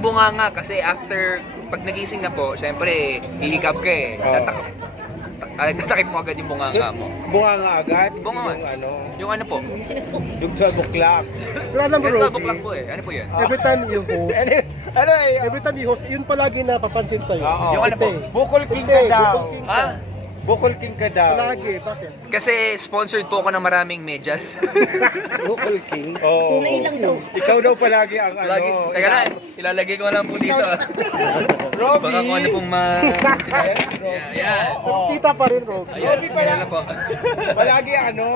Yung bunganga kasi after, pag nagising na po, syempre, hihikap ka eh. Tatakip mo agad yung bunganga mo. Bunga agad? Bunga. Yung ano? Yung ano po? Yung 12 o'clock. Wala naman, Kasi Robby. tabok po eh. Ano po yun? Every time you host, Ano eh? every time you host, yun palagi napapansin sa'yo. Oo. Yung ano po? Bukol King ka daw. Bukol King Ha? Bukol King ka daw. Palagi, bakit? Kasi sponsored po ako ng maraming medyas. Bukol King? Oo. Nailang daw. Ikaw daw palagi ang ano. Lagi. Teka lang, ilalagay ko lang po dito. Robby. Baka kung ano pong Yan. Kita pa rin, Robby. Ayan, kilala po. Palagi ano,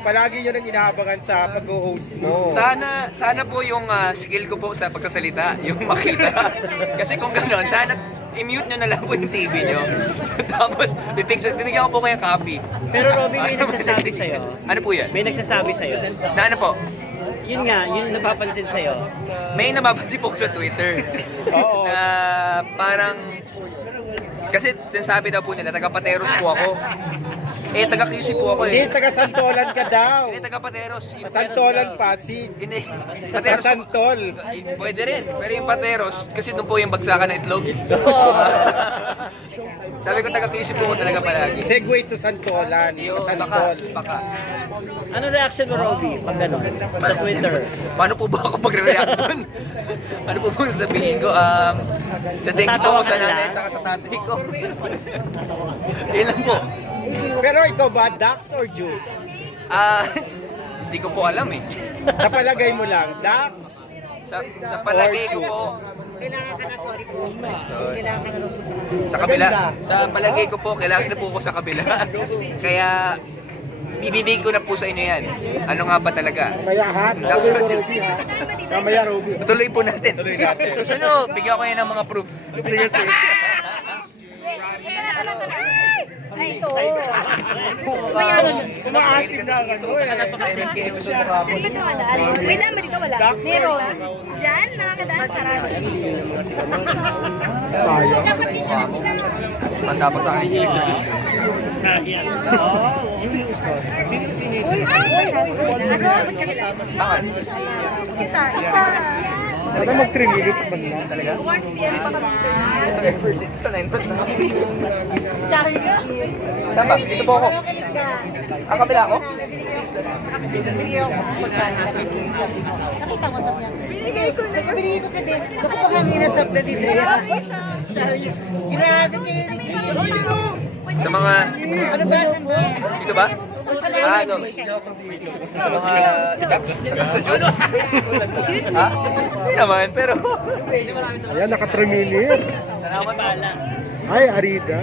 palagi yun ang inaabangan sa pag-host mo. Sana po yung skill ko po sa pagsasalita, yung makita. Kasi kung gano'n, sana i-mute nyo na lang po yung TV nyo. Tapos, tinigyan ko po kayong copy. Pero Robby, may nagsasabi sa'yo. Ano po yan? May nagsasabi sa'yo. Na ano po? Yun nga, yun napapansin sa'yo. May nababansin po ko sa Twitter. Oo. Na parang, kasi sinasabi daw po nila, taga-Pateros po ako. Eh, taga-QC po ako Hindi, eh. taga Santolan ka daw. Hindi, taga-Pateros. Yung- Santolan Pasig. Hindi, Taga Pateros po. Santol. Pwede rin. Pero yung Pateros, kasi doon po yung bagsakan ng itlog. Sabi ko, taga-QC po ko talaga palagi. Segway to Santolan. Yung Santol. baka. Ano reaction mo, Robby, pag gano'n? Sa Twitter. Paano po ba ako magre-react doon? Ano po ba sabihin ko? Thank po ako sa nanay at saka sa tatay ko. Yun lang po. Pero ikaw ba, Dax or Juice? Hindi ko po alam eh. Sa palagay mo lang, Dax? Sa palagay ko po, Kailangan ka na, sorry po. Sorry. Kailangan ka na lang po sa sa kabila, sa palagay ko po, kailangan na po ako sa kabila. Kaya, ibibigay ko na po sa inyo yan. Ano nga ba talaga? Kaya ha, Dax Robby or mo, Juice? Robby ha. Mamaya, Robby. Tuloy po natin. Tuloy natin. Gusto nyo, bigyan ko kayo ng mga proof. Sige, sige. Ay, ito. Kumaasim na ano eh. Saan dito wala? May dama dito wala? Meron. Diyan, nakakadaan sa rami. Sayang. Manda pa sa akin si Mr. Juice. Asawag kami lang. Bakit? Isa. Sana mag 3 minutes man lang. Talaga? Ito na yung first. Ito na yung first. Sabi ko. Saan ba? Dito po ako. Kabila ako? Nakita mo sa niya. Binigay ko ka din. Naku ko hangin na sabda dito. Sabi niya, grabe kayo ni Kim. Sa mga... Ano ba sa mo? Dito ba? Ano? Sa mga... Saka sa Jules? Ha? Hindi naman, pero... Ayan, naka 3 minutes. Salamat pala. Ay, Arida.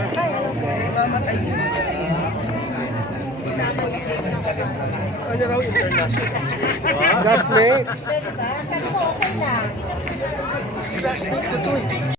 Ano raw, international? Classmate. Sabi ko, okay na. Classmate ko to eh.